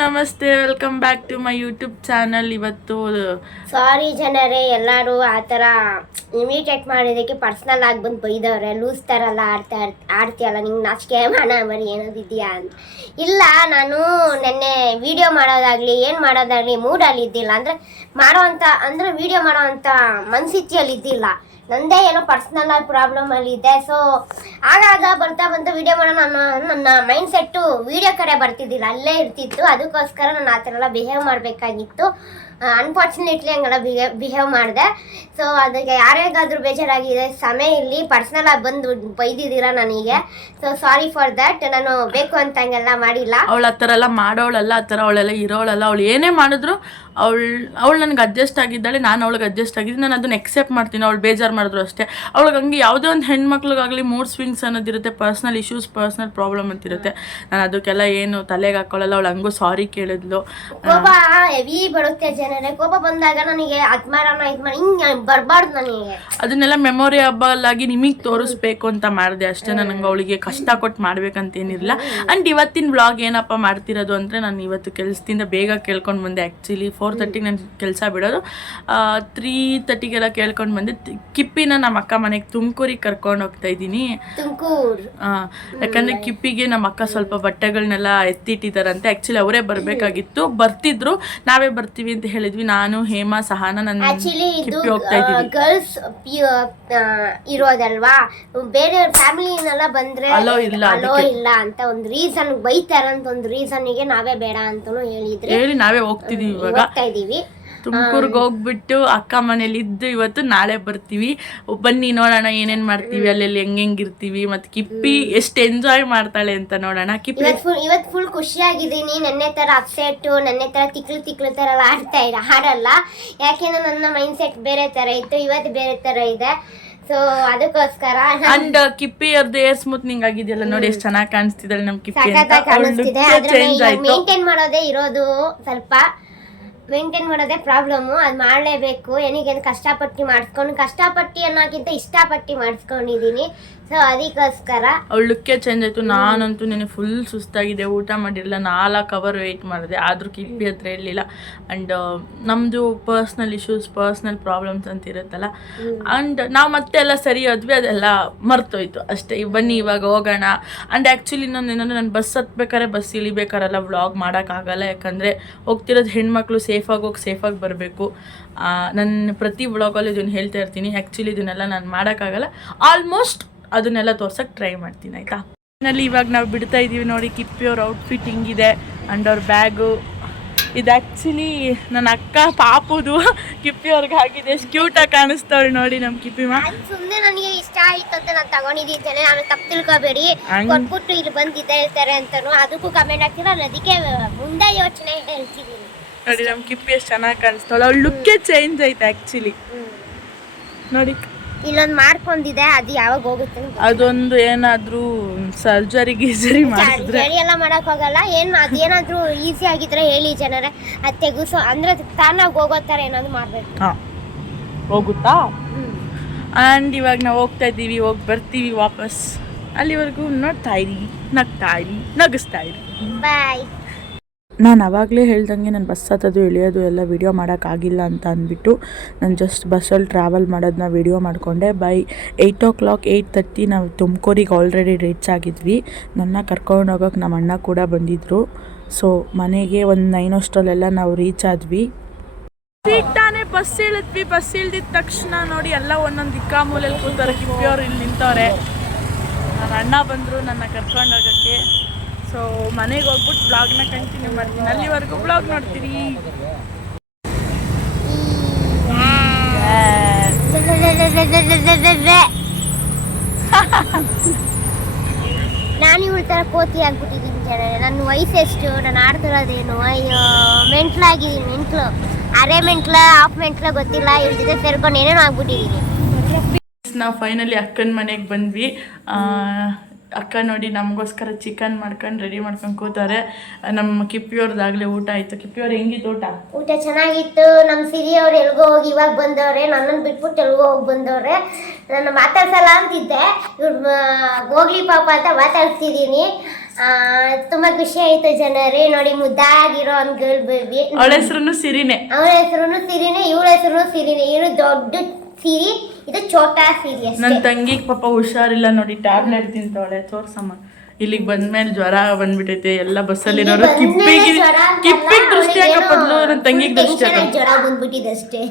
ನಮಸ್ತೆ, welcome back to my YouTube channel. ಇವತ್ತು ಸಾರಿ ಜನರೇ, ಎಲ್ಲರೂ ಆ ಥರ ಇಮಿಟೇಟ್ ಮಾಡಿದ್ದಕ್ಕೆ ಪರ್ಸ್ನಲ್ ಆಗಿ ಬಂದು ಬೈದವ್ರೆ. ಲೂಸ್ ಥರ ಎಲ್ಲ ಆಡ್ತೀಯಲ್ಲ, ನಿಂಗೆ ನಾಚಿಕೆ ಮಾನ ಮರಿ ಏನಾದಿದೆಯಾ ಅಂತ. ಇಲ್ಲ, ನಾನು ನೆನ್ನೆ ವಿಡಿಯೋ ಮಾಡೋದಾಗಲಿ ಏನು ಮಾಡೋದಾಗಲಿ ಮೂಡಲ್ಲಿ ಇದ್ದಿಲ್ಲ. ಅಂದರೆ ವಿಡಿಯೋ ಮಾಡೋ ಅಂಥ ಮನಸ್ಥಿತಿಯಲ್ಲಿ ಇದ್ದಿಲ್ಲ. ನಂದೇ ಏನೋ ಪರ್ಸ್ನಲ್ ಆಗಿ ಪ್ರಾಬ್ಲಮಲ್ಲಿ ಇದೆ. ಸೊ ಆಗಾಗ ಬರ್ತಾ ವಿಡಿಯೋ ಮಾಡೋಣ ನನ್ನ ಮೈಂಡ್ ಸೆಟ್ಟು ವಿಡಿಯೋ ಕಡೆ ಬರ್ತಿದ್ದಿಲ್ಲ, ಅಲ್ಲೇ ಇರ್ತಿತ್ತು. ಅದಕ್ಕೋಸ್ಕರ ನಾನು ಆ ಥರ ಎಲ್ಲ ಬಿಹೇವ್ ಮಾಡಬೇಕಾಗಿತ್ತು. ಅನ್ಫಾರ್ಚುನೇಟ್ಲಿ ಹಂಗೆಲ್ಲ ಬಿಹೇವ್ ಮಾಡಿದೆ. ಸೊ ಅದಕ್ಕೆ ಯಾರಿಗಾದ್ರೂ ಬೇಜಾರಾಗಿದೆ, ಸಮಯ ಇಲ್ಲಿ ಪರ್ಸ್ನಲ್ ಆಗಿ ಬಂದು ಬೈದಿದ್ದೀರಾ ನನಗೆ. So sorry for that. ನಾನು ಬೇಕು ಅಂತ ಹಂಗೆಲ್ಲ ಮಾಡಿಲ್ಲ. ಅವಳು ಆ ಥರ ಎಲ್ಲ ಮಾಡೋಳಲ್ಲ, ಆ ಥರ ಅವಳೆಲ್ಲ ಇರೋಳಲ್ಲ. ಅವಳು ಏನೇ ಮಾಡಿದ್ರು ಅವಳು ನನಗೆ ಅಡ್ಜಸ್ಟ್ ಆಗಿದ್ದಾಳೆ, ನಾನು ಅವಳಿಗೆ ಅಡ್ಜಸ್ಟ್ ಆಗಿದ್ದೀನಿ. ನಾನು ಅದನ್ನು ಎಕ್ಸೆಪ್ಟ್ ಮಾಡ್ತೀನಿ. ಅವಳು ಬೇಜಾರು ಮಾಡಿದ್ರು ಅಷ್ಟೇ. ಅವಳಿಗೆ ಹಂಗೆ ಯಾವುದೇ ಒಂದು ಹೆಣ್ಮಕ್ಳಿಗಾಗಲಿ ಮೂಡ್ ಸ್ವಿಂಗ್ಸ್ ಅನ್ನೋದಿರುತ್ತೆ, ಪರ್ಸ್ನಲ್ ಇಶ್ಯೂಸ್, ಪರ್ಸ್ನಲ್ ಪ್ರಾಬ್ಲಮ್ ಅಂತಿರುತ್ತೆ. ನಾನು ಅದಕ್ಕೆಲ್ಲ ಏನು ತಲೆಗೆ ಹಾಕೊಳ್ಳಲ್ಲ. ಅವಳು ಹಂಗೂ ಸಾರಿ ಕೇಳಿದ್ಲು. ಕೋಪ ಹೆವಿ ಬರುತ್ತೆ ಜನರೇ. ಕೋಪ ಬಂದಾಗ ನನಗೆ ಅದ್ ಮಾಡೋಣ ಇದು ಮಾಡಿ ಹಿಂಗೆ ಬರಬಾರ್ದು. ನನಗೆ ಅದನ್ನೆಲ್ಲ ಮೆಮೊರಿಯಬಲ್ ಆಗಿ ನಿಮಗೆ ತೋರಿಸ್ಬೇಕು ಅಂತ ಮಾಡಿದೆ ಅಷ್ಟೇ. ನನಗೆ ಅವಳಿಗೆ ಕಷ್ಟ ಕೊಟ್ಟು ಮಾಡ್ಬೇಕಂತೇನಿರಲಿಲ್ಲ. ಆ್ಯಂಡ್ ಇವತ್ತಿನ ವ್ಲಾಗ್ ಏನಪ್ಪ ಮಾಡ್ತಿರೋದು ಅಂದರೆ, ನಾನು ಇವತ್ತು ಕೆಲಸದಿಂದ ಬೇಗ ಕೇಳ್ಕೊಂಡು ಬಂದೆ. ಆ್ಯಕ್ಚುಲಿ 4:30 ನನ್ನ ಕೆಲಸ ಬಿಡೋದು. 3:30ಗೆಲ್ಲ ಕೇಳ್ಕೊಂಡು ಬಂದೆ. ಕಿಪ್ಪಿನ ನಮ್ಮ ಅಕ್ಕ ಮನೆಗೆ ತುಮಕೂರಿಗೆ ಕರ್ಕೊಂಡು ಹೋಗ್ತಾ ಇದ್ದೀನಿ. ಯಾಕಂದರೆ ಕಿಪ್ಪಿಗೆ ನಮ್ಮ ಅಕ್ಕ ಸ್ವಲ್ಪ ಬಟ್ಟೆಗಳನ್ನೆಲ್ಲ ಎತ್ತಿಟ್ಟಿದ್ದಾರಂತೆ. ಆ್ಯಕ್ಚುಲಿ ಅವರೇ ಬರಬೇಕಾಗಿತ್ತು, ಬರ್ತಿದ್ರು. ನಾವೇ ಬರ್ತೀವಿ ಅಂತ ಹೇಳಿದ್ವಿ. ನಾನು, ಹೇಮಾ, ಸಹನ, ನನ್ನ ಕಿಪ್ಪಿ ಹೋಗ್ತಾ ಇದ್ದೀವಿ. ಗರ್ಲ್ಸ್ ಇರೋದಲ್ವಾ, ಬೇರೆ ಫ್ಯಾಮಿಲಿನೆಲ್ಲ ಬಂದ್ರೆ ಅಲೋ ಇಲ್ಲ ಅಂತ ಒಂದು ರೀಸನ್ ಬೈತಾರಂತ ಒಂದು ರೀಸನ್ಗೆ ನಾವೇ ಬೇಡ ಅಂತಾನು ಹೇಳಿ ನಾವೇ ಹೋಗ್ತಿದೀವಿ. ಇವಾಗ ತುಮಕೂರ್ಗೆ ಹೋಗ್ಬಿಟ್ಟು ಅಕ್ಕ ಮನೇಲಿ ಇದ್ದು ಇವತ್ತು ನಾಳೆ ಬರ್ತೀವಿ. ಬನ್ನಿ ನೋಡೋಣ ಏನೇನ್ ಮಾಡ್ತೀವಿ, ಅಲ್ಲೆಲ್ಲಿ ಹೆಂಗಿರ್ತೀವಿ, ಮತ್ತೆ ಕಿಪ್ಪಿ ಎಷ್ಟು ಎಂಜಾಯ್ ಮಾಡ್ತಾಳೆ ಅಂತ ನೋಡೋಣ. ಕಿಪ್ಪಿ ಇವತ್ತು ಫುಲ್ ಖುಷಿಯಾಗಿದ್ದೀನಿ. ನೆನ್ನೆ ತರ ಅಪ್ಸೆಟ್, ನೆನ್ನೆ ತರ ತಿಕ್ಲು ತರ ಎಲ್ಲ ಆಡಲ್ಲ. ಯಾಕೆಂದ್ರೆ ನನ್ನ ಮೈಂಡ್ ಸೆಟ್ ಬೇರೆ ತರ ಇತ್ತು, ಇವತ್ತು ಬೇರೆ ತರ ಇದೆ. ಸೊ ಅದಕ್ಕೋಸ್ಕರ ಅಂಡ್ ಕಿಪ್ಪಿ ಅವ್ರದ್ದು ಏರ್ ಸ್ಮೂತ್ನಿಂಗ್ ಆಗಿದೆಯಲ್ಲ, ನೋಡಿ ಎಷ್ಟು ಚೆನ್ನಾಗಿ ಕಾಣಿಸ್ತಿದ್ದಾಳೆ ನಮ್ ಕಿಪ್ಪಿ. ಮೇಂಟೈನ್ ಮಾಡೋದೇ ಇರೋದು, ಸ್ವಲ್ಪ ಮೇಂಟೈನ್ ಮಾಡೋದೇ ಪ್ರಾಬ್ಲಮ್ಮು. ಅದು ಮಾಡಲೇಬೇಕು. ಏನಿಗೆ ಕಷ್ಟಪಟ್ಟು ಅನ್ನೋಕ್ಕಿಂತ ಇಷ್ಟಪಟ್ಟು ಮಾಡಿಸ್ಕೊಂಡಿದ್ದೀನಿ. ಸೊ ಅದಕ್ಕೋಸ್ಕರ ಅವಳು ಲುಕ್ಕೇ ಚೇಂಜ್ ಆಯಿತು. ನಾನಂತೂ ನೆನೆ ಫುಲ್ ಸುಸ್ತಾಗಿದೆ, ಊಟ ಮಾಡಿರಲಿಲ್ಲ. 4 ಅವರ್ ವೆಯ್ಟ್ ಮಾಡಿದೆ, ಆದರೂ ಕಿಪ್ಪಿ ಹತ್ರ ಇರಲಿಲ್ಲ. ಆ್ಯಂಡ್ ನಮ್ಮದು ಪರ್ಸ್ನಲ್ ಇಶ್ಯೂಸ್, ಪರ್ಸ್ನಲ್ ಪ್ರಾಬ್ಲಮ್ಸ್ ಅಂತ ಇರುತ್ತಲ್ಲ. ಆ್ಯಂಡ್ ನಾವು ಮತ್ತೆ ಎಲ್ಲ ಸರಿ ಹೋದ್ವಿ, ಅದೆಲ್ಲ ಮರ್ತೋಯ್ತು ಅಷ್ಟೇ. ಬನ್ನಿ ಇವಾಗ ಹೋಗೋಣ. ಆ್ಯಂಡ್ ಆ್ಯಕ್ಚುಲಿ ನಾನು ಬಸ್ ಹತ್ಬೇಕಾದ್ರೆ, ಬಸ್ ಇಳಿಬೇಕಾರೆಲ್ಲ ವ್ಲಾಗ್ ಮಾಡೋಕ್ಕಾಗಲ್ಲ. ಯಾಕಂದರೆ ಹೋಗ್ತಿರೋದು ಹೆಣ್ಮಕ್ಳು ಸೇಫಾಗಿ ಹೋಗಿ ಸೇಫಾಗಿ ಬರಬೇಕು. ನನ್ನ ಪ್ರತಿ ವ್ಲಾಗಲ್ಲಿ ಇದನ್ನು ಹೇಳ್ತಾ ಇರ್ತೀನಿ. ಆ್ಯಕ್ಚುಲಿ ಇದನ್ನೆಲ್ಲ ನಾನು ಮಾಡೋಕ್ಕಾಗಲ್ಲ. ಆಲ್ಮೋಸ್ಟ್ ಅದನ್ನೆಲ್ಲ ತೋರ್ಸಕ್ಕೆ ಟ್ರೈ ಮಾಡ್ತೀನಿ, ಆಯಿತಾ. ನಲ್ಲಿ ಇವಾಗ ನಾವು ಬಿಡ್ತಾ ಇದ್ದೀವಿ. ನೋಡಿ ಕಿಪ್ಪಿ ಅವ್ರ ಔಟ್ಫಿಟ್ ಹಿಂಗಿದೆ. ಆ್ಯಂಡ್ ಅವ್ರ ಬ್ಯಾಗು ಇದು ಆ್ಯಕ್ಚುಲಿ ನನ್ನ ಅಕ್ಕ ಪಾಪುದು. ಕಿಪ್ಪಿ ಅವ್ರಿಗೆ ಹಾಕಿದೆ, ಎಷ್ಟು ಕ್ಯೂಟಾಗಿ ಕಾಣಿಸ್ತಾಳೆ ನೋಡಿ ನಮ್ಮ ಕಿಪ್ಪಿ ಸುಮ್ಮನೆ ನನಗೆ ಇಷ್ಟ ಆಯ್ತು ಅಂತ ನಾನು ತಗೊಂಡಿದ್ದೀನಿ. ನಾನು ತಪ್ಪು ತಿಳ್ಕೊಬೇಡಿ, ಕೊಟ್ಬಿಟ್ಟು ಇಲ್ಲಿ ಬಂದಿದ್ದೆ ಹೇಳ್ತಾರೆ ಅಂತನೂ ಅದಕ್ಕೂ ಕಮೆಂಟ್ ಆಗ್ತಿಲ್ಲ. ನಾನು ಅದಕ್ಕೆ ಮುಂದೆ ಯೋಚನೆ ಹೇಳ್ತಿದ್ದೀನಿ. ನೋಡಿ ನಮ್ಮ ಕಿಪ್ಪಿ ಎಷ್ಟು ಚೆನ್ನಾಗಿ ಕಾಣಿಸ್ತಾಳೆ. ಅವಳು ಲುಕ್ಕೇ ಚೇಂಜ್ ಆಯ್ತು ಆ್ಯಕ್ಚುಲಿ. ನೋಡಿ ಇಲ್ಲೊಂದು ಮಾಡ್ಕೊಂಡಿದೆ, ಅದು ಯಾವಾಗ ಹೋಗುತ್ತೆ. ಅದೊಂದು ಏನಾದರೂ ಸರ್ಜರಿ ಮಾಡಿದ್ರೆ ಎಲ್ಲ ಮಾಡಕ್ ಹೋಗಲ್ಲ. ಅದೇನಾದ್ರೂ ಈಸಿ ಆಗಿದ್ರೆ ಹೇಳಿ ಜನರೇ, ಅದು ತೆಗುಸೋ ಅಂದ್ರೆ ತಾನಾಗಿ ಹೋಗೋ ಥರ ಏನಾದ್ರು ಮಾಡ್ಬೇಕು. ಹೋಗುತ್ತಾ. ಆ್ಯಂಡ್ ಇವಾಗ ನಾವು ಹೋಗ್ತಾ ಇದ್ದೀವಿ, ಹೋಗಿ ಬರ್ತೀವಿ ವಾಪಸ್. ಅಲ್ಲಿವರೆಗೂ ನೋಡ್ತಾ ಇರಿ, ನಗ್ತಾ ಇರಿ, ನಗಿಸ್ತಾ ಇರಿ. ಬಾಯ್. ನಾನು ಆವಾಗಲೇ ಹೇಳ್ದಂಗೆ ನಾನು ಬಸ್ ಹತ್ತೋದು ಇಳಿಯೋದು ಎಲ್ಲ ವೀಡಿಯೋ ಮಾಡೋಕ್ಕಾಗಿಲ್ಲ ಅಂತ ಅಂದ್ಬಿಟ್ಟು ನಾನು ಜಸ್ಟ್ ಬಸ್ಸಲ್ಲಿ ಟ್ರಾವೆಲ್ ಮಾಡೋದನ್ನ ವೀಡಿಯೋ ಮಾಡಿಕೊಂಡೆ. ಬೈ 8 o'clock 8:30 ನಾವು ತುಮಕೂರಿಗೆ ಆಲ್ರೆಡಿ ರೀಚ್ ಆಗಿದ್ವಿ. ನನ್ನ ಕರ್ಕೊಂಡು ಹೋಗೋಕೆ ನಮ್ಮ ಅಣ್ಣ ಕೂಡ ಬಂದಿದ್ದರು. ಸೊ ಮನೆಗೆ ಒಂದು 9 ಅಷ್ಟರಲ್ಲೆಲ್ಲ ನಾವು ರೀಚ್ ಆದ್ವಿ. ಈಗ ತಾನೇ ಬಸ್ ಇಳಿದ್ವಿ. ಬಸ್ ಇಳ್ದಿದ ತಕ್ಷಣ ನೋಡಿ ಎಲ್ಲ ಒಂದೊಂದು ದಿಕ್ಕಾ ಮೂಲೆಯಲ್ಲಿ ಕೂತಾರೆ. ಕಿಪ್ಪಿಯವ್ರು ಇಲ್ಲಿ ನಿಂತವ್ರೆ. ನನ್ನ ಅಣ್ಣ ಬಂದರು ನನ್ನ ಕರ್ಕೊಂಡು ಹೋಗೋಕ್ಕೆ. ಸೊ ಮನೆಗೆ ಹೋಗ್ಬಿಟ್ಟು ಬ್ಲಾಗ್ನ ಕಂಟಿನ್ಯೂ ಮಾಡ್ತೀನಿ. ಅಲ್ಲಿವರೆಗೂ ಬ್ಲಾಗ್ ನೋಡ್ತೀರಿ. ನಾನು ಇವಳ ಥರ ಕೋತಿ ಆಗ್ಬಿಟ್ಟಿದ್ದೀನಿ ಜನರೇ. ನನ್ನ ವಯಸ್ಸೆಷ್ಟು, ನಾನು ಆಡ್ತಿರೋದೇನು, ಅಯ್ಯೋ ಮೆಂಟ್ಲಾಗಿದ್ದೀನಿ. ಅರೆ ಮೆಂಟ್ಲ, ಹಾಫ್ ಮೆಂಟ್ಲ ಗೊತ್ತಿಲ್ಲ. ಇವ್ರ ಜೊತೆ ಸೇರ್ಕೊಂಡು ಏನೇನೋ ಆಗ್ಬಿಟ್ಟಿದ್ದೀನಿ. ನಾವು ಫೈನಲಿ ಅಕ್ಕನ ಮನೆಗೆ ಬಂದ್ವಿ. ಅಕ್ಕ ನೋಡಿ ನಮಗೋಸ್ಕರ ಚಿಕನ್ ಮಾಡ್ಕೊಂಡು ರೆಡಿ ಮಾಡ್ಕೊಂಡು ಕೂತಾರೆ. ನಮ್ಮ ಕಿಪ್ಪಿಯವ್ರದ್ದಾಗಲೇ ಊಟ ಆಯಿತು. ಕಿಪ್ಪಿಯವ್ರು ಹೆಂಗಿತ್ತು ಊಟ ಚೆನ್ನಾಗಿತ್ತು. ನಮ್ಮ ಸಿರಿಯವ್ರು ಎಲ್ಗೋ ಹೋಗಿ ಇವಾಗ ಬಂದವ್ರೆ, ನನ್ನನ್ನು ಬಿಟ್ಬಿಟ್ಟು ಎಲ್ಗೋ ಹೋಗಿ ಬಂದವ್ರೆ. ನಾನು ಮಾತಾಡ್ಸಲ್ಲ ಅಂತಿದ್ದೆ, ಇವ್ರು ಹೋಗ್ಲಿ ಪಾಪ ಅಂತ ಮಾತಾಡ್ತಿದ್ದೀನಿ. ತುಂಬಾ ಖುಷಿ ಆಯ್ತು ಜನರೇ. ನೋಡಿ ಮುದ್ದಾಗಿರೋ ಒಂದು ಗರ್ಲ್ ಬೇಬಿ. ಅವಳ ಹೆಸರು ಸಿರಿನೇ. ಅವಳ ಹೆಸರು ಸಿರಿನೇ, ಇವಳ ಹೆಸರು ಸಿರಿನೇ. ಇವರು ದೊಡ್ಡ ಸಿರಿ, ಇದು ಛೋಟಾ ಸಿರಿ ಅಷ್ಟೇ. ನನ್ನ ತಂಗಿಗೆ ಪಾಪ ಹುಷಾರಿಲ್ಲ ನೋಡಿ, ಟ್ಯಾಬ್ಲೆಟ್ ತಿಂತವಳೆ. ತೋರ್ಸಮ್ಮ. ಇಲ್ಲಿಗೆ ಬಂದ್ಮೇಲೆ ಜ್ವರ ಬಂದ್ಬಿಟ್ಟೈತೆ. ಎಲ್ಲ ಬಸ್ಸಲ್ಲಿರೋರು ಕಿಪ್ಪಿಗೆ ದೃಷ್ಟಿ ಹಾಕಪ್ಪದ್ಲು, ನನ್ನ ತಂಗಿಗೆ ದೃಷ್ಟಿ ಜ್ವರ ಬಂದ್ಬಿಟ್ಟಿದೆ ಅಷ್ಟೇ.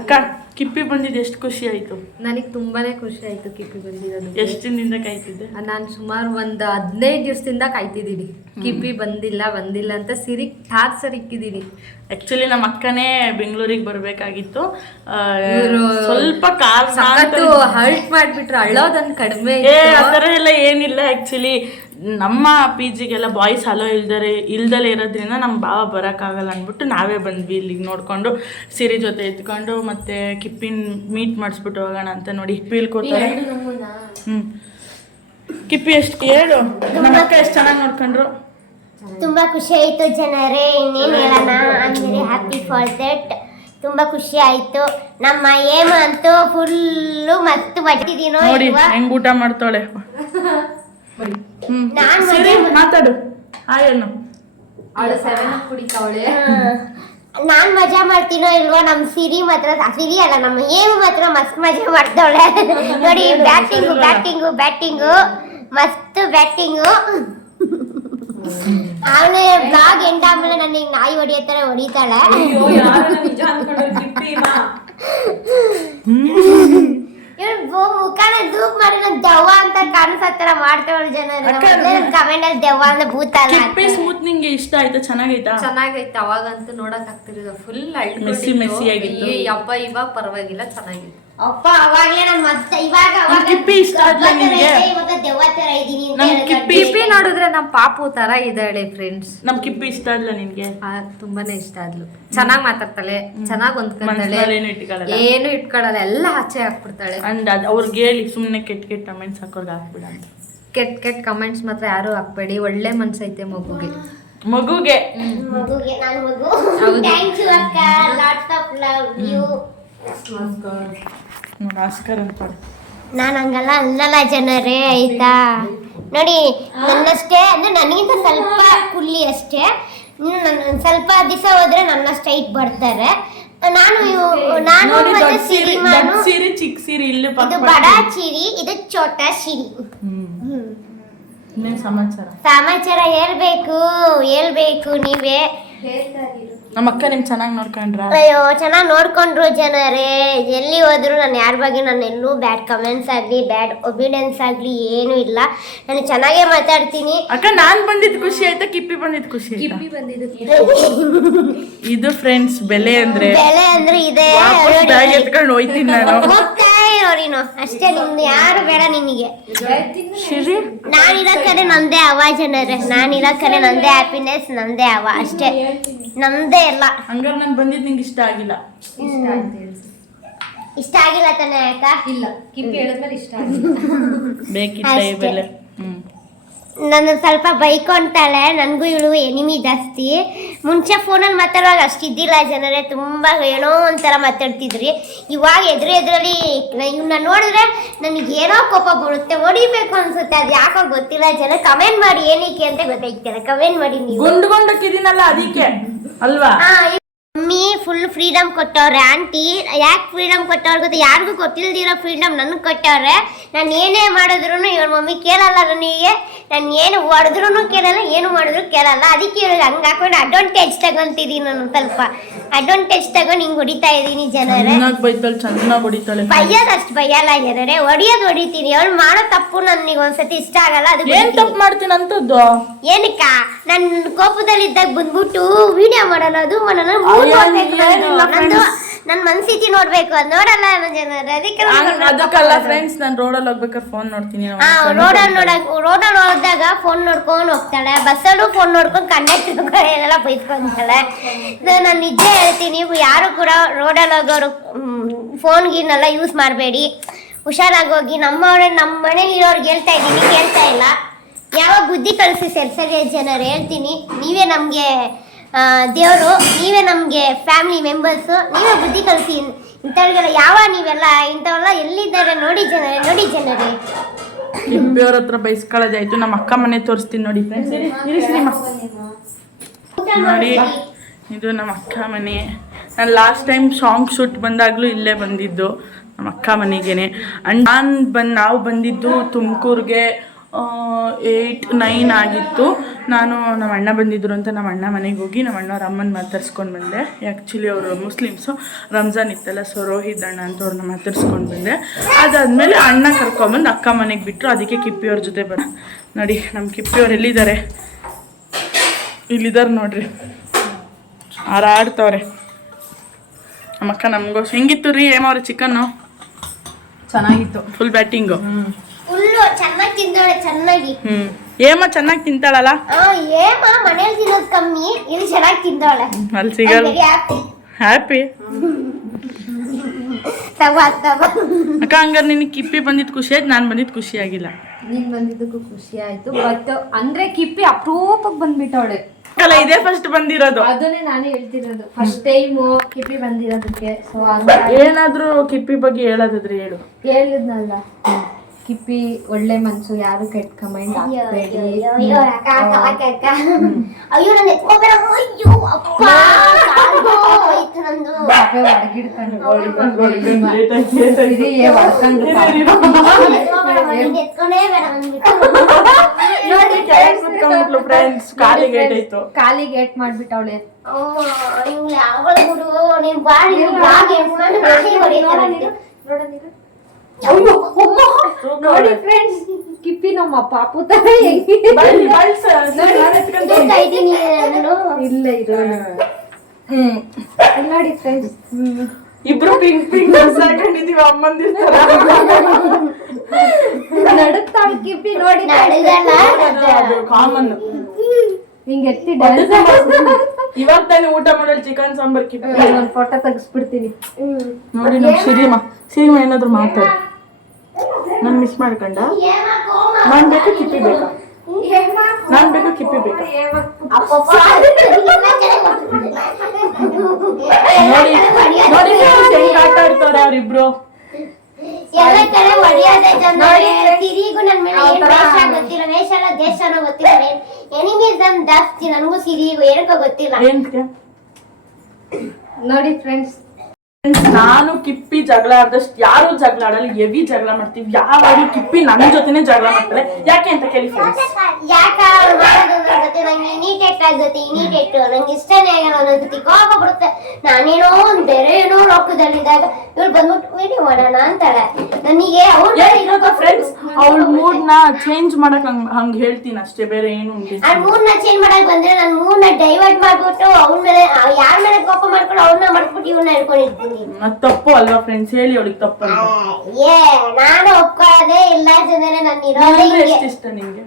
ಅಕ್ಕ ಕಿಪ್ಪಿ ಬಂದಿದ್ದು ಎಷ್ಟು ಖುಷಿ ಆಯ್ತು? ನನಗೆ ತುಂಬಾನೇ ಖುಷಿ ಆಯ್ತು ಕಿಪ್ಪಿ ಬಂದಿರೋದು. ಎಷ್ಟು ದಿನದಿಂದ ಕಾಯ್ತಿದ್ದೆ ನಾನು? ಸುಮಾರು ಒಂದು 15 ದಿವಸದಿಂದ ಕಾಯ್ತಿದ್ದೀನಿ. ಕಿಪ್ಪಿ ಬಂದಿಲ್ಲ ಅಂತ ಸಿರಿ ಟಾರ್ಚರ್ ಇಕ್ಕಿದ್ದೀನಿ. ಆಕ್ಚುಲಿ ನಮ್ಮ ಅಕ್ಕನೇ ಬೆಂಗಳೂರಿಗೆ ಬರ್ಬೇಕಾಗಿತ್ತು. ಸ್ವಲ್ಪ ಹರ್ಟ್ ಮಾಡ್ಬಿಟ್ರು, ಅಳ್ಳೋದನ್ನ ಕಡಿಮೆ. ಆ ಥರ ಎಲ್ಲ ಏನಿಲ್ಲ. ಆಕ್ಚುಲಿ ನಮ್ಮ ಪಿ ಜಿಗೆಲ್ಲ ಬಾಯ್ಸ್ ಹಲೋ ಇಲ್ದಲೇ ಇರೋದ್ರಿಂದ ನಮ್ಮ ಭಾವ ಬರೋಕ್ಕಾಗಲ್ಲ ಅಂದ್ಬಿಟ್ಟು ನಾವೇ ಬಂದ್ವಿ ಇಲ್ಲಿಗೆ ನೋಡಿಕೊಂಡು ಸಿರಿ ಜೊತೆ ಎತ್ಕೊಂಡು ಮತ್ತೆ ಕಿಪ್ಪಿನ ಮೀಟ್ ಮಾಡಿಸ್ಬಿಟ್ಟು ಹೋಗೋಣ ಅಂತ. ನೋಡಿ ಬೀಳ್ಕೋತಾರೆ. ಕಿಪ್ಪಿ ಎಷ್ಟು ಹೇಳು, ನಮ್ಮ ಅಕ್ಕ ಎಷ್ಟು ಚೆನ್ನಾಗಿ ನೋಡ್ಕೊಂಡ್ರು. ತುಂಬಾ ಖುಷಿ ಆಯ್ತು ಜನರೇ. ಇನ್ನೇನು ಹೇಳೋಣ, I am very happy for that. ತುಂಬಾ ಖುಷಿ ಆಯ್ತು. ನಮ್ಮ ಏಮ್ ಅಂತೂ ಫುಲ್ಲು ಮಸ್ತ್ ಬಟ್ಟಿದೀನೋ. ನೋಡಿ ಹೆಂಗ್ ಊಟ ಮಾಡ್ತಾಳೆ. ಮಾತಾಡು. ಆಯೇನು ನಾನ್ ಮಜಾ ಮಾಡ್ತೀನೋ ಇಲ್ವೋ, ನಮ್ ಸಿರಿ ಮಾತ್ರ, ಸಿರಿ ಅಲ್ಲ ನಮ್ಮ ಏಮ್ ಮಾತ್ರ ಮಸ್ತ್ ಮಜಾ ಮಾಡ್ತಾವಳೆ. ನೋಡಿ ಬ್ಯಾಟಿಂಗು ಮಸ್ತ್ ಬ್ಯಾಟಿಂಗು. ಅವಳು ಬ್ಲಾಗ್ ಎಂಡ್ ಆದ್ಮೇಲೆ ನನಗೆ ನಾಯಿ ಹೊಡಿಯೋ ತರ ಹೊಡಿತಾಳೆ. ಮುಖಾನ ಧೂಪ್ ಮಾಡಿ ನನ್ ದೆವ್ವ ಅಂತ ಕಾಣಿಸೋ ತರ ಮಾಡ್ತಾವಳು ಜನರು. ಕಮೆಂಟ್ ಅಲ್ಲಿ ದೆವ್ವ ಅಂದ್ರೆ ಭೂತ ಅಲ್ಲ. ಸ್ಮೂತ್ ನಿಂಗೆ ಇಷ್ಟ ಆಯ್ತಾ? ಚೆನ್ನಾಗೈತೆ. ಅವಾಗಂತೂ ನೋಡಕ್ ಆಗ್ತಿರೋದು ಫುಲ್ ಮೆಸ್ಸಿ ಆಗಿತ್ತು. ಅಪ್ಪ ಇವಾಗ ಪರವಾಗಿಲ್ಲ, ಚೆನ್ನಾಗಿತ್ತು. ಅಪ್ಪ ಅವಾಗ್ಲೇ ನಾನು ಮತ್ತೆ ಇವಾಗ ಕಿಪ್ಪಿ ಇಷ್ಟ ಆದ್ಲ ನಿನ್ಗೆ? ಇವಾಗ ದೆವ್ವ ತರ ಇದೀನಿ. ಕಿಪ್ಪಿ ನೋಡಿದ್ರೆ ನಮ್ ಪಾಪು ತರ ಇದ್ದಾಳೆ ಫ್ರೆಂಡ್ಸ್. ನಮ್ ಕಿಪ್ಪಿ ಇಷ್ಟ ಆದ್ಲ ನಿನ್ಗೆ? ತುಂಬಾನೇ ಇಷ್ಟ ಆದ್ಲು. ಚೆನ್ನಾಗ್ ಮಾತಾಡ್ತಾಳೆ, ಚೆನ್ನಾಗ್ ಹೊಂದ್ಕೊಂತಾಳೆ, ಏನು ಇಟ್ಕೊಳ್ಳಲ್ಲ, ಎಲ್ಲ ಆಚೆ ಹಾಕ್ಬಿಡ್ತಾಳೆ. ಅಂಡ್ ಅವ್ರಿಗೆ ಹೇಳಿ ಸುಮ್ನೆ ಕೆಟ್ಟ ಕಮೆಂಟ್ಸ್ ಹಾಕೋರ್ಗೆ ಹಾಕ್ಬಿಡ. ಕೆಟ್ಟ ಕಮೆಂಟ್ಸ್ ಮಾತ್ರ ಯಾರು ಹಾಕ್ಬೇಡಿ. ಒಳ್ಳೆ ಮನ್ಸೈತೆ ಮಗುಗೆ. ನಾನು ಮಗು. ಥ್ಯಾಂಕ್ ಯು ಅಕ್ಕ, ಲಾಟ್ಸ್ ಆಫ್ ಲವ್ ಯು. ನಾನು ಹಂಗಲ್ಲ ಅನ್ನಲ್ಲ ಜನರೇ, ಆಯ್ತಾ? ನೋಡಿ ನನ್ನಷ್ಟೇ ಅಂದ್ರೆ ನನಗಿಂತ ಸ್ವಲ್ಪ ಕುಲ್ಲಿ ಅಷ್ಟೇ. ಸ್ವಲ್ಪ ದಿವಸ ಹೋದ್ರೆ ನನ್ನಷ್ಟು ಹೈಟ್ ಬರ್ತಾರೆ. ನಾನು ಮತ್ತೆ ಸಿರಿ ಚಿಕ್ಕ ಸಿರಿ, ಇದು ಬಡ ಸಿರಿ, ಇದು ಛೋಟಾ ಸಿರಿ. ಸಮಾಚಾರ ಹೇಳ್ಬೇಕು ನೀವೇ. ನಮ್ಮ ಅಕ್ಕ ನಿಮ್ ಚೆನ್ನಾಗಿ ನೋಡ್ಕೊಂಡ್ರ? ಅಯ್ಯೋ ಚೆನ್ನಾಗಿ ನೋಡ್ಕೊಂಡ್ರು ಜನರೇ. ಎಲ್ಲಿ ಹೋದ್ರು ನಾನು ಯಾರ ಬಗ್ಗೆ ನಾನು ಎಲ್ಲೂ ಬ್ಯಾಡ್ ಕಮೆಂಟ್ಸ್ ಆಗಲಿ ಬ್ಯಾಡ್ ಒಪಿನಿಯನ್ಸ್ ಆಗಲಿ ಏನೂ ಇಲ್ಲ. ನಾನು ಚೆನ್ನಾಗೇ ಮಾತಾಡ್ತೀನಿ. ಅಕ್ಕ ನಾನ್ ಬಂದಿದ್ದು ಖುಷಿ ಆಯ್ತಾ? ಕಿಪ್ಪಿ ಬಂದಿದ್ದು ಖುಷಿ ಆಯ್ತಾ? ಕಿಪ್ಪಿ ಬಂದಿದ್ದು. ಇದು ಫ್ರೆಂಡ್ಸ್ ಬೆಲೆ ಅಂದ್ರೆ ಇದೆ. ಎತ್ಕೊಂಡು ಹೋಯ್ತೀನಿ ನಾನು. ನೋಡಿನೋ ಅಷ್ಟೇ, ನಿಮ್ದು ಯಾರು ಬೇಡ ನಿನಗೆ. ನಾನಿರೋ ಕಡೆ ನಂದೇ ಅವ ಜನರೇ, ನಾನಿರೋ ಕಡೆ ನಂದೇ ಹ್ಯಾಪಿನೆಸ್, ನಂದೇ ಅವ ಅಷ್ಟೇ, ನಮ್ದೇ ಎಲ್ಲ. ಹಂಗಾರೆ ನಾನು ಬಂದಿದ್ದು ನಿಂಗೆ ಇಷ್ಟ ಆಗಿಲ್ಲ? ಇಷ್ಟ ಆಗಿಲ್ಲ ತಾನೇ ಅಕ್ಕ? ಇಲ್ಲ, ಕಿಪ್ಪಿ ಹೇಳಿದ್ಮೇಲೆ ಇಷ್ಟ ಆಗಿಲ್ಲ. ಬೇಕಿಲ್ಲ. ನನ್ನ ಸ್ವಲ್ಪ ಬೈಕೊಂತಾಳೆ. ನನಗೂ ಇವಳು ಎನಿಮಿ ಜಾಸ್ತಿ. ಮುಂಚೆ ಫೋನಲ್ಲಿ ಮಾತಾಡುವಾಗ ಅಷ್ಟಿದ್ದಿಲ್ಲ ಜನರೇ, ತುಂಬ ಏನೋ ಒಂಥರ ಮಾತಾಡ್ತಿದ್ರಿ. ಇವಾಗ ಎದುರಲ್ಲಿ ಇವನ್ನ ನೋಡಿದ್ರೆ ನನಗೇನೋ ಕೋಪ ಬರುತ್ತೆ, ಹೊಡಿಬೇಕು ಅನ್ಸುತ್ತೆ. ಅದು ಯಾಕೋ ಗೊತ್ತಿಲ್ಲ ಜನ. ಕಮೆಂಟ್ ಮಾಡಿ ಏನಕ್ಕೆ ಅಂತ ಗೊತ್ತಾಗ್ತಾರೆ. ಕಮೆಂಟ್ ಮಾಡಿ ನೀವು. ಗುಂಡ್ಗೊಂಡಕ್ಕಿದ್ದೀನಲ್ಲ ಅದಕ್ಕೆ ಅಲ್ವಾ? ಮಮ್ಮಿ ಫುಲ್ ಫ್ರೀಡಮ್ ಕೊಟ್ಟವ್ರೆ. ಆಂಟಿ ಯಾಕೆ ಫ್ರೀಡಮ್ ಕೊಟ್ಟವ್ರು ಗೊತ್ತಾ? ಯಾರಿಗೂ ಕೊಟ್ಟಿಲ್ದಿರೋ ಫ್ರೀಡಮ್ ನನಗೆ ಕೊಟ್ಟವ್ರೆ. ನಾನು ಏನೇ ಮಾಡಿದ್ರು ಇವ್ರ ಮಮ್ಮಿ ಕೇಳಲ್ಲ ನನಗೆ. ನಾನು ಏನು ಹೊಡೆದ್ರು ಕೇಳಲ್ಲ, ಏನು ಮಾಡಿದ್ರು ಕೇಳಲ್ಲ. ಅದಕ್ಕೆ ಇವ್ರಿಗೆ ಹಂಗೆ ಹಾಕೊಂಡು ಅಡ್ವಾಂಟೇಜ್ ತಗೊಂತಿದ್ದೀನಿ. ನಾನು ಸ್ವಲ್ಪ ಅಡ್ವಾಂಟೇಜ್ ತಗೊಂಡು ಹಿಂಗೆ ಹೊಡಿತಾ ಇದ್ದೀನಿ ಜನರೇ. ಬೈಯೋದಷ್ಟು ಬೈಯಲ್ಲ ಜನರೇ, ಹೊಡಿತೀನಿ. ಅವಳು ಮಾಡೋ ತಪ್ಪು ನನಗೆ ಒಂದ್ಸತಿ ಇಷ್ಟ ಆಗಲ್ಲ. ಅದು ಏನ್ ತಪ್ಪು ಮಾಡ್ತೀನಿ ಅಂತದ್ದು ಏನಕ್ಕ? ನನ್ನ ಕೋಪದಲ್ಲಿದ್ದಾಗ ಬಂದ್ಬಿಟ್ಟು ವಿಡಿಯೋ ಮಾಡೋಣ, ಅದು ಮಾಡೋಣ. ನನ್ ಮನ್ಸಿತಿ ನೋಡ್ಬೇಕು, ಅದ್ ನೋಡಲ್ಲ ಜನರು. ಅದಕ್ಕಲ್ಲ ಫ್ರೆಂಡ್ಸ್, ನಾನು ರೋಡಲ್ಲಿ ಹೋಗ್ಬೇಕಾದ್ರೆ ಫೋನ್ ನೋಡ್ತೀನಿ. ರೋಡಲ್ಲಿ ಹೋದಾಗ ಫೋನ್ ನೋಡ್ಕೊಂಡು ಹೋಗ್ತಾಳೆ. ಬಸ್ಸಲ್ಲೂ ಫೋನ್ ನೋಡ್ಕೊಂಡು ಕಂಡಕ್ಟರ್ ಎಲ್ಲ ಬೈಸ್ಕೊಂತಾಳೆ. ನಾನು ನಿಜ ಹೇಳ್ತೀನಿ, ನೀವು ಯಾರು ಕೂಡ ರೋಡಲ್ಲಿ ಹೋಗೋರು ಫೋನ್ಗಿನೆಲ್ಲ ಯೂಸ್ ಮಾಡಬೇಡಿ, ಹುಷಾರಾಗೋಗಿ. ನಮ್ಮ ಮನೇಲಿ ಇರೋರ್ಗೆ ಹೇಳ್ತಾ ಇದ್ದೀನಿ, ಕೇಳ್ತಾ ಇಲ್ಲ. ಯಾವಾಗ ಬುದ್ಧಿ ಕಳಿಸಿ ಸರಿ ಜನರು ಹೇಳ್ತೀನಿ. ನೀವೇ ನಮಗೆ ದೇವರು, ನೀವೇ ನಮಗೆ ಫ್ಯಾಮಿಲಿ ಮೆಂಬರ್ಸು. ನೀವೇ ಬುದ್ಧಿ ಕಲಿಸಿ ಇಂಥವ್ರಿಗೆಲ್ಲ. ನೀವೆಲ್ಲ ಇಂಥವೆಲ್ಲ ಎಲ್ಲಿದ್ದಾರೆ ನೋಡಿ ಜನರೇ. ಕಿಪ್ಪಿಯವ್ರ ಹತ್ರ ಬೈಸ್ಕೊಳ್ಳೋದಾಯ್ತು. ನಮ್ಮ ಅಕ್ಕ ಮನೆ ತೋರಿಸ್ತೀನಿ ನೋಡಿ ಫ್ರೆಂಡ್ಸ್. ನೋಡಿ ಇದು ನಮ್ಮ ಅಕ್ಕ ಮನೆ. ನಾನು ಲಾಸ್ಟ್ ಟೈಮ್ ಸಾಂಗ್ ಶೂಟ್ ಬಂದಾಗಲೂ ಇಲ್ಲೇ ಬಂದಿದ್ದು, ನಮ್ಮ ಅಕ್ಕ ಮನೆಗೇನೆ. ಆ್ಯಂಡ್ ನಾವು ಬಂದಿದ್ದು ತುಮಕೂರಿಗೆ 8-9 ಆಗಿತ್ತು. ನಾನು ನಮ್ಮ ಅಣ್ಣ ಬಂದಿದ್ರು ಅಂತ ನಮ್ಮ ಅಣ್ಣ ಮನೆಗೆ ಹೋಗಿ ನಮ್ಮ ಅಣ್ಣವ್ರ ಅಮ್ಮನ ಮಾತಾಡ್ಸ್ಕೊಂಡು ಬಂದೆ. ಆ್ಯಕ್ಚುಲಿ ಅವರು ಮುಸ್ಲಿಮ್ಸು, ರಂಜಾನ್ ಇತ್ತಲ್ಲ, ಸೊ ರೋಹಿತ್ ಅಣ್ಣ ಅಂತ ಅವ್ರನ್ನ ಮಾತಾಡ್ಸ್ಕೊಂಡು ಬಂದೆ. ಅದಾದಮೇಲೆ ಅಣ್ಣ ಕರ್ಕೊಂಬಂದು ಅಕ್ಕ ಮನೆಗೆ ಬಿಟ್ಟರು. ಅದಕ್ಕೆ ಕಿಪ್ಪಿಯವ್ರ ಜೊತೆ ನೋಡಿ ನಮ್ಮ ಕಿಪ್ಪಿಯವ್ರು ಎಲ್ಲಿದ್ದಾರೆ, ಇಲ್ಲಿದ್ದಾರೆ ನೋಡ್ರಿ, ಹಾರಾಡ್ತವ್ರೆ. ನಮ್ಮ ಅಕ್ಕ ನಮಗೋಸ್ ಹೆಂಗಿತ್ತು ರೀ ಏಮವ್ರೆ ಚಿಕನ್ನು? ಚೆನ್ನಾಗಿತ್ತು, ಫುಲ್ ಬ್ಯಾಟಿಂಗು. ಫುಲ್ಲು ಚೆನ್ನಾಗಿ ತಿಂತಾಳೆ, ಚೆನ್ನಾಗಿ. ಏಮ ಚೆನ್ನಾಗಿ ತಿಂತಾಳಲ್ಲ. ಏಮ ಮನೇಲಿ ತಿನ್ನೋದು ಕಮ್ಮಿ, ಇಲ್ಲಿ ಚೆನ್ನಾಗಿ ತಿಂತಾಳೆ. ಅಲ್ಲಿ ಸಿಗಲ್ಲ. ಹ್ಯಾಪಿ ಅಕ್ಕ. ಹಂಗಾರೆ ನಿನಗೆ ಕಿಪ್ಪಿ ಬಂದಿದ್ದು ಖುಷಿ ಆಯ್ತು, ನಾನು ಬಂದಿದ್ದು ಖುಷಿ ಆಗಿಲ್ಲ. ನೀನ್ ಬಂದಿದ್ದಕ್ಕೂ ಖುಷಿ ಆಯ್ತು. ಬಟ್ ಅಂದ್ರೆ ಕಿಪ್ಪಿ ಅಪರೂಪಕ್ಕೆ ಬಂದ್ಬಿಟ್ಟವಳೆ ಅಲ್ಲ, ಇದೇ ಫಸ್ಟ್ ಬಂದಿರೋದು. ಅದನ್ನೇ ನಾನು ಹೇಳ್ತಿರೋದು, ಫಸ್ಟ್ ಟೈಮ್ ಕಿಪ್ಪಿ ಬಂದಿರೋದಕ್ಕೆ. ಸೊ ಏನಾದ್ರೂ ಕಿಪ್ಪಿ ಬಗ್ಗೆ ಹೇಳೋದಿದ್ರೆ ಹೇಳು. ಹೇಳಿದ್ನಲ್ಲ, ಕಿಪ್ಪಿ ಒಳ್ಳೆ ಮನ್ಸು, ಯಾರು ಕೆಟ್ಟ ಕಮೆಂಟ್ ಹಾಕ್ಬೇಡಿ. ಅಯ್ಯೋ ನಾನು ಎತ್ಕೋಬೇಡ, ಅಯ್ಯೋ ಅಪ್ಪ ಹೋಯ್ತು ನಂದು. ಎತ್ಕೊಂಡೇ ಬೇಡ ಕಾಲಿಗೆ ಏಟ್ ಮಾಡ್ಬಿಟ್ಟವಳೆ. ಯಾವಾಗ ಬಿಡು ನೀನ್ ಬಾಡಿ ನೋಡಿ ಫ್ರೆಂಡ್ಸ್, ಕಿಪ್ಪಿ ನಮ್ಮ ಪಾಪು ತರ ಇಲ್ಲ ಇರೋ. ನೋಡಿ ಫ್ರೆಂಡ್ಸ್, ಇಬ್ರು ಪಿಂಕ್ ಪಿಂಕ್ ಹಾಕೊಂಡಿದೀವಿ, ಅಮ್ಮಂದಿರ್ತಾರ ನಡುತ್ತಾಳೆ ಕಿಪ್ಪಿ. ನೋಡಿ ಕಾಮನ್ ಹಿಂಗ್ ಎತ್ತಿ ಇವಾಗ ತಾನೇ ಊಟ ಮಾಡೋಳು ಚಿಕನ್ ಸಾಂಬಾರ್ ಕಿಪ್ಪಿ. ಒಂದ್ ಫೋಟೋ ತೆಗಿಸ್ಬಿಡ್ತೀನಿ ನೋಡಿ. ನಮ್ ಸಿರಿಮ ಏನಾದ್ರು ಮಾತಾಡಿ, ನನ್ ಮಿಸ್ ಮಾಡ್ಕೊಂಡ. ನಾನ್ ಬೇಕಾ ಕಿಪ್ಪಿ ಬೇಕಾ? ನಾನ್ ಬೇಕಾ ಕಿಪ್ಪಿ ಬೇಕಾ? ನೋಡಿ ನೋಡಿ ಹೆಂಗ್ ಆಟ ಆಡ್ತಾರೆ ಅವ್ರಿಬ್ರು. ಎಲ್ಲ ಕಡೆ ಹೊಡೆಯೋದೇ ಸಿರಿಗೂ ನನ್ ಮೇಲೆ ಏನ್ ವೇಷ ಗೊತ್ತಿಲ್ಲ, ವೇಷ ಎಲ್ಲ ದೇಶನೋ ಗೊತ್ತಿಲ್ಲ, ಎನಿಮೀಸ್ ಜಾಸ್ತಿ ನನಗೂ ಸಿರಿಗೂ ಏನಕ್ಕೋ ಗೊತ್ತಿಲ್ಲ. ನೋಡಿ ಫ್ರೆಂಡ್ಸ್, ನಾನು ಕಿಪ್ಪಿ ಜಗಳ ಆಡ್ದಷ್ಟು ಯಾರು ಜಗಳ ಆಡಲ್ಲ, ಹೆವಿ ಜಗಳ ಮಾಡ್ತೀವಿ. ಯಾವಾಗಲೂ ಕಿಪ್ಪಿ ನನ್ನ ಜೊತೆನೆ ಜಗಳ ಮಾಡ್ತಾರೆ. ಯಾಕೆ ಅಂತ ಕೇಳಿ ಫ್ರೆಂಡ್ಸ್. ಯಾಕೆ ಮಾಡೋದು ಗೊತ್ತೆ, ನಂಗೆ ನೀಟೆಟ್ ಆಗುತ್ತೆ, ನೀಟೆಟ್ ನಂಗೆ ಇಷ್ಟನೇ ಆಗಲ್ಲ, ಅನ್ನೋದು ಕೋಪ ಬರುತ್ತೆ. ನಾನೇನೋ ಒಂದ್ ಬೇರೆ ಏನೋ ಲೋಕದಲ್ಲಿದ್ದಾಗ ಇವ್ರು ಬಂದ್ಬಿಟ್ಟು ವಿಡಿಯೋ ಮಾಡೋಣ ಅಂತಾಳೆ. ನನಗೆ ಅವ್ರು ಫ್ರೆಂಡ್ಸ್ ಅವ್ಳ ಮೂಡ್ ನ ಚೇಂಜ್ ಮಾಡಕ್ ಹಂಗ ಹೇಳ್ತೀನಿ ಅಷ್ಟೇ, ಬೇರೆ ಏನು ಆ ಮೂಡ್ ನ ಚೇಂಜ್ ಮಾಡಕ್ ಬಂದ್ರೆ ನಾನು ಮೂಡ್ ನ ಡೈವರ್ಟ್ ಮಾಡ್ಬಿಟ್ಟು ಅವ್ರ ಮೇಲೆ ಯಾರ ಮೇಲೆ ಕೋಪ ಮಾಡ್ಕೊಂಡು ಅವ್ರನ್ನ ಮಾಡ್ಬಿಟ್ಟು ಇವ್ರನ್ನ ಹಿಡ್ಕೊಂಡಿರ್ತೀನಿ. ತಪ್ಪು ಅಲ್ವಾ ಫ್ರೆಂಡ್ಸ್? ಹೇಳಿ ಅವಳಿಗೆ ತಪ್ಪು. ನಾನು ಒಪ್ಕೊಳ್ಳೋದೇ ಇಲ್ಲ ಜನರೇ. ನಾನು ಇರೋದೇ ಇಷ್ಟ ನಿಮ್ಗೆ?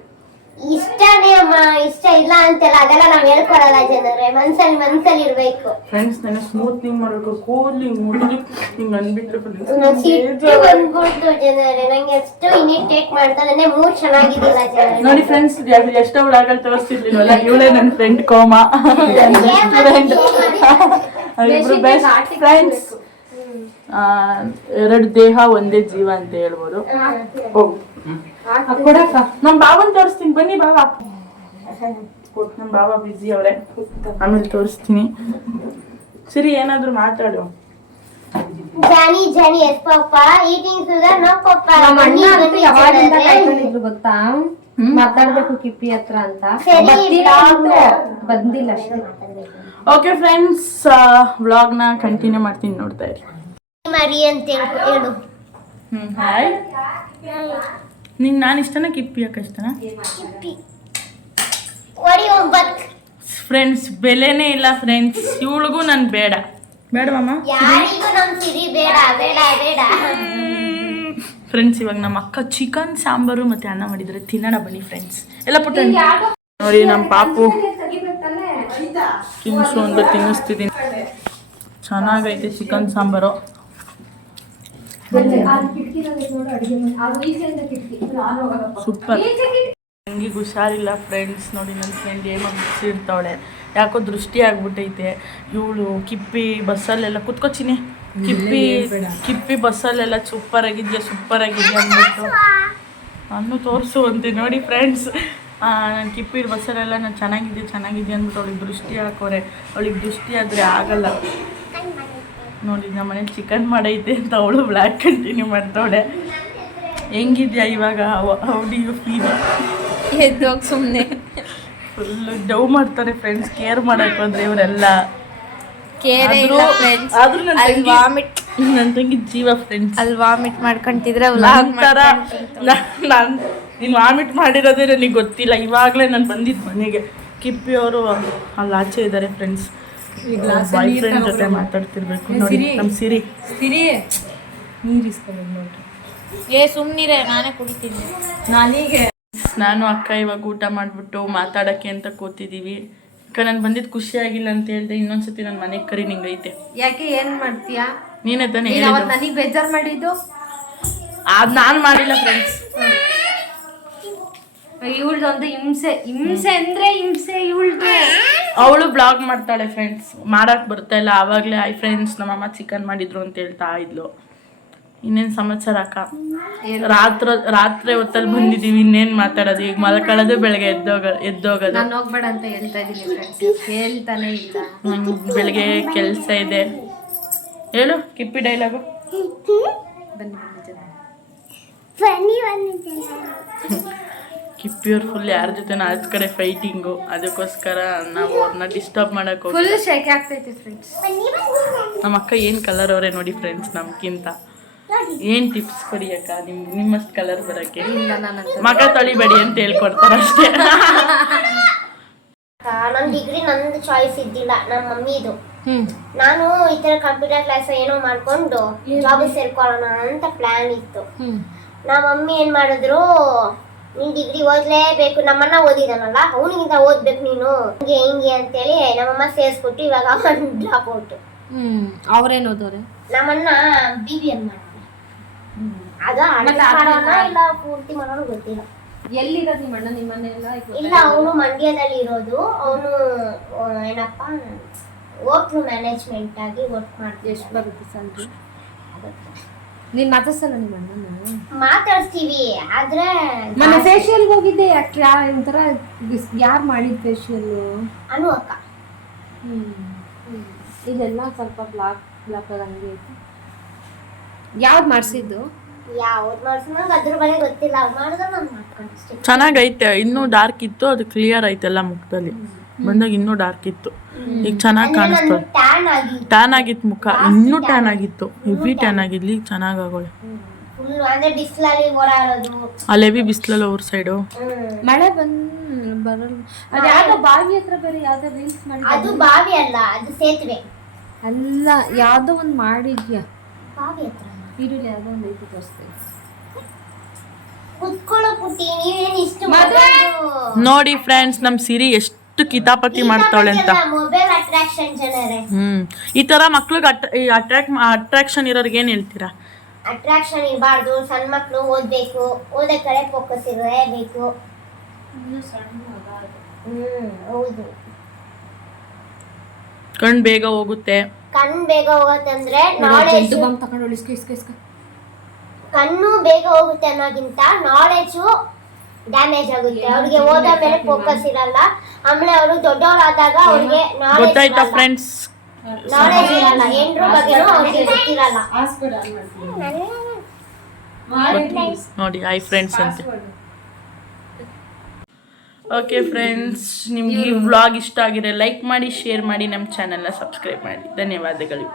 ಇಷ್ಟನೇ ಅಮ್ಮ, ಇಷ್ಟ ಇಲ್ಲ ಅಂತೆಲ್ಲ ಅದೆಲ್ಲ ನಾವ್ ಹೇಳ್ಕೊಡಲ್ಲ ಜನರೇ. ಮನ್ಸಲ್ಲಿ ಇರ್ಬೇಕು ಫ್ರೆಂಡ್ಸ್. ನಾನು ಸ್ಮೂತ್ನಿಂಗ್ ಮಾಡ್ಬೇಕು, ಕೂಲಿಂಗ್ ಮುಡಿದು ಹಿಂಗ್ ಅನ್ಬಿಟ್ರೆ ಸಿಟ್ಟು ಬಂದ್ಬಿಡ್ತು ಜನರೇ. ನಂಗೆ ಎಷ್ಟು ಇನಿಟೇಟ್ ಮಾಡ್ತಾನೆ, ಮೂಡ್ ಚೆನ್ನಾಗಿದ್ದಿಲ್ಲ ಜನರೇ. ನೋಡಿ ಫ್ರೆಂಡ್ಸ್, ಎಷ್ಟೋ ಹುಳಗಳು ತೋರಿಸ್ತಿರ್ಲಿಲ್ವಲ್ಲ, ಇವಳೇ ನನ್ನ ಫ್ರೆಂಡ್ ಕೋಮಾ. Best friends. ಎರಡು ದೇಹ ಒಂದೇ ಜೀವ ಅಂತ ಹೇಳ್ಬೋದು. ನಮ್ ಬಾಬನ್ ತೋರಿಸ್ತೀನಿ, ಬನ್ನಿ ಬಾಬಾ. ನಮ್ ಬಾಬಾ ಬಿಸಿ ಅವ್ರೆ, ಆಮೇಲೆ ತೋರಿಸ್ತೀನಿ. ಸರಿ, ಏನಾದ್ರು ಮಾತಾಡು. Johnny yes papa eating sugar no papa. ನಮ್ಮ ಅಣ್ಣ ಅಂತೂ ಯಾವಾಗಿಂದ ಕಾಯ್ಕೊಂಡಿದ್ರು ಗೊತ್ತಾ, ಮಾತಾಡ್ಬೇಕು ಕಿಪ್ಪಿ ಹತ್ರ ಅಂತ. ಬಂದಿಲ್ಲ ಅಷ್ಟೇ. ಓಕೆ ಫ್ರೆಂಡ್ಸ್, ವ್ಲಾಗ್ ನ ಕಂಟಿನ್ಯೂ ಮಾಡ್ತೀನಿ, ನೋಡ್ತಾ ಇರಿ. ಮರಿ ಅಂತ ಹೇಳು. ಹಾಯ್. ನಿಂಗೆ ನಾನು ಇಷ್ಟನಾ ಕಿಪ್ಪಿ ಯಾಕೆ ಇಷ್ಟನಾ? ಫ್ರೆಂಡ್ಸ್ ಬೆಲೆನೇ ಇಲ್ಲ ಫ್ರೆಂಡ್ಸ್, ಇವಳಿಗೂ ನನ್ ಬೇಡ ಬೇಡವಮ್ಮ. ಯಾರಿಗೂ ನಮ್ ಸಿರಿ ಬೇಡ ಬೇಡ ಬೇಡ. ಫ್ರೆಂಡ್ಸ್, ಇವಾಗ ನಮ್ಮ ಅಕ್ಕ ಚಿಕನ್ ಸಾಂಬಾರು ಮತ್ತೆ ಅನ್ನ ಮಾಡಿದ್ರೆ ತಿನ್ನೋಣ ಬನ್ನಿ ಫ್ರೆಂಡ್ಸ್. ಎಲ್ಲ ಪುಟ್ಟ ನೋಡಿ, ನಮ್ಮ ಪಾಪು ತಿನ್ಸು ಅಂತ ತಿನ್ನಿಸ್ತಿದ್ದೀನಿ. ಚೆನ್ನಾಗೈತೆ ಚಿಕನ್ ಸಾಂಬಾರು. ಸೂಪರ್. ನನಗೆ ಹುಷಾರಿಲ್ಲ ಫ್ರೆಂಡ್ಸ್. ನೋಡಿ ನನ್ನ ಫ್ರೆಂಡ್ ಏನೋ ಇರ್ತಾವಳೆ, ಯಾಕೋ ದೃಷ್ಟಿ ಆಗ್ಬಿಟ್ಟೈತೆ. ಇವಳು ಕಿಪ್ಪಿ ಬಸ್ಸಲ್ಲೆಲ್ಲ ಕುತ್ಕೋಚಿನಿ, ಕಿಪ್ಪಿ ಬಸ್ಸಲ್ಲೆಲ್ಲ ಸೂಪರ್ ಆಗಿದ್ಯಾ ಅಂದ್ಬಿಟ್ಟು ನಾನು ತೋರಿಸು ಅಂತೆ ನೋಡಿ ಫ್ರೆಂಡ್ಸ್. ನಾನು ಕಿಪ್ಪಿರ ಬಸ್ಸಲ್ಲೆಲ್ಲ ನಾನು ಚೆನ್ನಾಗಿದೆ ಅಂದ್ಬಿಟ್ಟು ಅವಳಿಗೆ ದೃಷ್ಟಿ ಹಾಕೋರೆ. ಅವಳಿಗೆ ದೃಷ್ಟಿ ಆದರೆ ಆಗಲ್ಲ ನೋಡಿ. ನಮ್ಮ ಮನೇಲಿ ಚಿಕನ್ ಮಾಡೈತೆ ಅಂತ ಅವಳು ಬ್ಲ್ಯಾಕ್ ಕಂಟಿನ್ಯೂ ಮಾಡ್ತಾವಳೆ. ಹೆಂಗಿದ್ಯಾ ಇವಾಗ? How do you feel? ಎದ್ದೋಗಿ ಸುಮ್ಮನೆ ಫುಲ್ಲು ಡವ್ ಮಾಡ್ತಾರೆ ಫ್ರೆಂಡ್ಸ್, ಕೇರ್ ಮಾಡಕ್ಕೆ ಹೋದ್ರೆ ಇವರೆಲ್ಲ. ಕೇರೆ ಇಲ್ಲ ಫ್ರೆಂಡ್ಸ್. ಆದ್ರೂ ಅಲ್ಲಿ ವಾಮಿಟ್ ನನ್ನ ತಂಗಿ ಜೀವ ಫ್ರೆಂಡ್ಸ್. ಅಲ್ಲಿ ವಾಮಿಟ್ ಮಾಡ್ಕೊಂತಿದ್ರೆ ಥರ ನಾನು ನೀನು ವಾಮಿಟ್ ಮಾಡಿರೋದೇ ನನಗೆ ಗೊತ್ತಿಲ್ಲ. ಇವಾಗಲೇ ನಾನು ಬಂದಿದ್ದು ಮನೆಗೆ. ಕಿಪ್ಪಿಯವರು ಅಲ್ಲಿ ಆಚೆ ಇದ್ದಾರೆ ಫ್ರೆಂಡ್ಸ್. ಬಾಯ್ ಫ್ರೆಂಡ್ ಜೊತೆ ಮಾತಾಡ್ತಿರ್ಬೇಕು ನೋಡಿ. ನಮ್ಮ ಸಿರಿ ನೀರು ಇಸ್ಕೊಂಡು ನೋಡ್ರಿ. ಸುಮ್ಮನಿರೇ, ನಾನೇ ಕುಡಿತೀನಿ. ನಾನು ಅಕ್ಕ ಇವಾಗ ಊಟ ಮಾಡಿಬಿಟ್ಟು ಮಾತಾಡೋಕ್ಕೆ ಅಂತ ಕೂತಿದ್ದೀವಿ. ಅಕ್ಕ ನಾನು ಬಂದಿದ್ದು ಖುಷಿಯಾಗಿಲ್ಲ ಅಂತ ಹೇಳಿದೆ. ಇನ್ನೊಂದ್ಸತಿ ನನ್ನ ಮನೆಗೆ ಕರಿ ನಿಂಗೈತೆ. ಯಾಕೆ ಏನು ಮಾಡ್ತೀಯಾ? ನೀನೇ ತಾನೇ ನನಗೆ ಬೇಜಾರು ಮಾಡಿದ್ದು? ಅದು ನಾನು ಮಾಡಿಲ್ಲ ಫ್ರೆಂಡ್ಸ್. ಇವಳ್ದೊಂದು ಹಿಂಸೆ ಅಂದ್ರೆ ಹಿಂಸೆ ಇವಳ್ದು. ಅವಳು ಬ್ಲಾಗ್ ಮಾಡ್ತಾಳೆ ಫ್ರೆಂಡ್ಸ್, ಮಾಡಕ್ಕೆ ಬರ್ತಾ ಇಲ್ಲ. ಆವಾಗಲೇ ಐ ಫ್ರೆಂಡ್ಸ್ ನಮ್ಮಮ್ಮ ಚಿಕನ್ ಮಾಡಿದ್ರು ಅಂತ ಹೇಳ್ತಾ ಇದ್ಲು. ಇನ್ನೇನು ಸಮಾಚಾರ ಅಕ್ಕ? ರಾತ್ರಿ ಹೊತ್ತಲ್ಲಿ ಬಂದಿದ್ದೀವಿ, ಇನ್ನೇನು ಮಾತಾಡೋದು? ಈಗ ಮಲ್ಕೊಳ್ಳೋದು, ಬೆಳಗ್ಗೆ ಎದ್ದೋಗೋದು. ನಾನು ಹೋಗ್ಬೇಡ ಅಂತ ಹೇಳ್ತಾ ಇದ್ದೀನಿ ಫ್ರೆಂಡ್ಸ್, ಹೇಳ್ತಾನೆ ಇಲ್ಲ. ನಂಗೆ ಬೆಳಗ್ಗೆ ಕೆಲಸ ಇದೆ. ಹೇಳು ಕಿಪ್ಪಿ ಡೈಲಾಗು. ಕಿಪ್ಪಿಯವ್ರು ಫುಲ್ ಯಾರ ಜೊತೆ ಆಚೆ ಕಡೆ ಫೈಟಿಂಗು. ಅದಕ್ಕೋಸ್ಕರ ನಾವು ಅವ್ರನ್ನ ಡಿಸ್ಟರ್ಬ್ ಮಾಡಕ್ಕೆ ಹೋಗಿ ಫುಲ್ ಶೇಕ್ ಆಗ್ತೈತೆ ಫ್ರೆಂಡ್ಸ್. ನಮ್ಮ ಅಕ್ಕ ಏನು ಕಲರ್ ಅವರೇ ನೋಡಿ ಫ್ರೆಂಡ್ಸ್ ನಮ್ಗಿಂತ. ಏನು ಟಿಪ್ಸ್ ಕೊಡಿ ಅಕ್ಕ ನಿಮ್ಮಷ್ಟು ಕಲರ್ ಬರೋಕ್ಕೆ? ಮಗ ತೊಳಿಬೇಡಿ ಅಂತ ಹೇಳ್ಕೊಡ್ತಾರೆ ಅಷ್ಟೇ. ನನ್ನ ಡಿಗ್ರಿ ನಂದು ಚಾಯ್ಸ್ ಇದ್ದಿಲ್ಲ, ನಮ್ಮ ಮಮ್ಮಿದು. ನಾನು ಈ ತರ ಕಂಪ್ಯೂಟರ್ ಕ್ಲಾಸ್ ಏನೋ ಮಾಡ್ಕೊಂಡು ಜಾಬ್ ಸೇರ್ಕೊಳ್ಳೋಣ ಅಂತ ಪ್ಲಾನ್ ಇತ್ತು. ನಮ್ಮ ಮಮ್ಮಿ ಏನ್ ಮಾಡಿದ್ರು, ನೀನ್ ಡಿಗ್ರಿ ಓದ್ಲೇಬೇಕು, ನಮ್ಮನ್ನ ಓದಿದಾನಲ್ಲ ಅವನಿಗಿಂತ ಓದ್ಬೇಕು ನೀನು, ಹಿಂಗೆ ಅಂತೇಳಿ ನಮ್ಮಮ್ಮ ಸೇರ್ಸ್ಬಿಟ್ಟು ಇವಾಗ ಅವನ್ ಡ್ರಾಪ್ ಔಟ್. ಅವ್ರೇನ್ ಓದೋರೆ? ನಮ್ಮನ್ನ BBM ಮಾಡ್ತಾರೆ. ಅದು ಮಾಡೋಣ ಇಲ್ಲ ಪೂರ್ತಿ ಮಾಡೋಣ ಗೊತ್ತಿಲ್ಲ. ಎಲ್ಲಿರೋದು ನಿಮ್ಮ ಅಣ್ಣ? ನಿಮ್ಮ ಮನೆ ಎಲ್ಲ ಇಲ್ಲ, ಅವನು ಮಂಡ್ಯದಲ್ಲಿ ಇರೋದು. ಅವನು ಏನಪ್ಪ ಹೋಟ್ಲು ಮ್ಯಾನೇಜ್ಮೆಂಟ್ ಆಗಿ ವರ್ಕ್ ಮಾಡ್ತೀವಿ. ಎಷ್ಟು ಬರುತ್ತೆ ಸ್ಯಾಲ್ರಿ? ನೀನ್ ಮಾತಾಡ್ಸಲ್ಲ ನಿಮ್ಮ ಅಣ್ಣನ? ಮಾತಾಡ್ತೀವಿ, ಆದ್ರೆ ಮೊನ್ನೆ ಫೇಶಿಯಲ್ ಹೋಗಿದ್ದೆ. ಯಾಕೆ ಒಂಥರ ಯಾರು ಮಾಡಿದ ಫೇಶಿಯಲ್? ಅನು ಅಕ್ಕ. ಇದೆಲ್ಲ ಸ್ವಲ್ಪ ಬ್ಲಾಕ್ ಹಂಗೆ ಐತಿ. ಯಾವ್ದು ಮಾಡಿಸಿದ್ದು? ಯಾವ್ದು ಮಾಡ್ಸೋ ಅದ್ರ ಬಗ್ಗೆ ಗೊತ್ತಿಲ್ಲ. ಅವ್ರು ಮಾಡಿದ್ರೆ ನಾನು ಮಾಡ್ಕೊಂಡೆ. ಚೆನ್ನಾಗೈತೆ. ಇನ್ನೂ ಡಾರ್ಕ್ ಇತ್ತು, ಅದು ಕ್ಲಿಯರ್ ಐತೆಲ್ಲ ಮುಖದಲ್ಲಿ. ಬಂದಾಗ ಇನ್ನೂ ಡಾರ್ಕ್ ಇತ್ತು, ಈಗ ಚೆನ್ನಾಗಿ ಕಾಣಿಸ್ತದೆ. ಟ್ಯಾನ್ ಆಗಿತ್ತು ಮುಖ, ಇನ್ನೂ ಟ್ಯಾನ್ ಆಗಿತ್ತು, ಹೆವಿ ಟ್ಯಾನ್ ಆಗಿದ್ಲಿ. ಈಗ ಚೆನ್ನಾಗಿ ಆಗೋಳೆ. ಅಲ್ಲಿ ಹೆವಿ ಬಿಸಿಲಲ್ಲ ಊರ್ ಸೈಡು. ಮಳೆ ಬರಲ್ಲ. ಅದು ಯಾವ್ದೋ ಬಾವಿ ಹತ್ರ ಬೇರೆ ಯಾವ್ದೋ ರೀಲ್ಸ್ ಮಾಡಿ. ಅದು ಬಾವಿ ಅಲ್ಲ, ಅದು ಸೇತುವೆ ಅಲ್ಲ, ಯಾವ್ದೋ ಒಂದು ಮಾಡಿದ್ಯಾ ಬಾವಿ ಹತ್ರ. ಈರುಳ್ಳಿ ಯಾವ್ದೋ ಒಂದು ಐತಿ ತೋರಿಸ್ತೀನಿ. ಕುತ್ಕೊಳ್ಳೋ ಪುಟ್ಟಿ, ನೀವೇನು ಇಷ್ಟು ನೋಡಿ ಫ್ರೆಂಡ್ಸ್, ನಮ್ ಸಿರಿ ಎಷ್ಟು ಕಿತಾಪತಿ ಮಾಡ್ತಾವಳೆ ಅಂತ. ಮೊಬೈಲ್ ಅಟ್ರಾಕ್ಷನ್ ಜನರೇ. ಈ ತರ ಮಕ್ಳಿಗೆ ಅಟ್ರಾಕ್ಷನ್ ಇರೋರ್ಗೆ ಏನ್ ಹೇಳ್ತೀರಾ? ಅಟ್ರಾಕ್ಷನ್ ಇರಬಾರ್ದು. ಸಣ್ಣ ಮಕ್ಳು ಓದ್ಬೇಕು, ಓದೋ ಕಡೆ ಫೋಕಸ್ ಇರಬೇಕು. ಹೌದು. ಕಣ್ ಬೇಗ ಹೋಗುತ್ತೆ. ಕಣ್ಣು ಬೇಗ ಹೋಗುತ್ತಂದ್ರೆ ನಾಲೆಜ್. ಕಣ್ಣು ಬೇಗ ಹೋಗುತ್ತೆ ಅನ್ನೋಗಿಂತ ನಾಲೆಜು ಡ್ಯಾಮೇಜ್ ಆಗುತ್ತೆ. ಅವ್ರಿಗೆ ಓದೋ ಮೇಲೆ ಫೋಕಸ್ ಇರಲ್ಲ. ಆಮೇಲೆ ಅವರು ದೊಡ್ಡವರಾದಾಗ ಅವ್ರಿಗೆ ಗೊತ್ತಾಯ್ತಾ ಫ್ರೆಂಡ್ಸ್? ನಾಲೆಜ್ ಇರಲ್ಲ, ಏನ್ರ ಬಗ್ಗೆನೂ ಅವ್ರಿಗೆ ಗೊತ್ತಿರಲ್ಲ. ನೋಡಿ ಐ ಫ್ರೆಂಡ್ಸ್ ಅಂತ. ಓಕೆ ಫ್ರೆಂಡ್ಸ್, ನಿಮ್ಗೆ ಈ ವ್ಲಾಗ್ ಇಷ್ಟ ಆಗಿದ್ರೆ ಲೈಕ್ ಮಾಡಿ, ಶೇರ್ ಮಾಡಿ, ನಮ್ಮ ಚಾನೆಲ್ನ ಸಬ್ಸ್ಕ್ರೈಬ್ ಮಾಡಿ. ಧನ್ಯವಾದಗಳು.